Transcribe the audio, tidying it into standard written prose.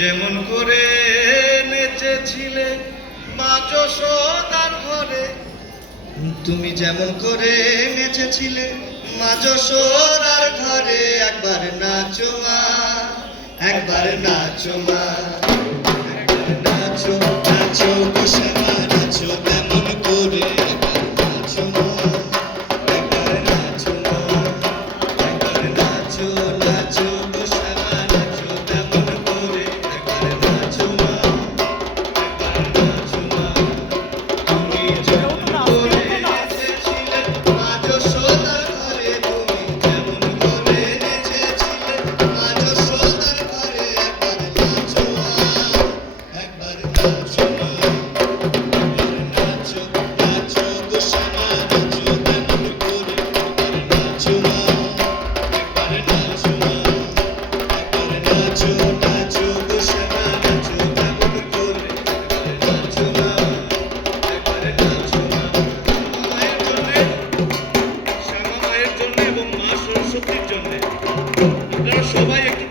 যেমন করে নেচেছিলে মা যশোদার ঘরে, তুমি যেমন করে নেচেছিলে মা যশোদার ঘরে, একবার নাচো মা, একবার নাচো মা, একবার নাচো নাচো গো শ্যামা নাচো তেমন করে, একবার নাচো মা, একবার নাচো মা, একবার নাচো নাচো গো শ্যামা নাচো তেমন করে, একবার নাচো মা, একবার নাচো মা। তুমি যেমন করে নেচেছিলে মা যশোদার ঘরে, তুমি যেমন করে নেচেছিলে মা যশোদার ঘরে, একবার নাচো মা, একবার নাচো মা, একবার নাচো নাচো গো শ্যামা নাচো তেমন করে, একবার নাচো মা, একবার নাচো মা, একবার নাচো নাচো গো শ্যামা নাচো তেমন করে, একবার নাচো মা, একবার নাচো মা। মায়ের জন্যে, শ্যামা মায়ের জন্যে এবং মা সরস্বতীর জন্যে আপনারা সবাই একটু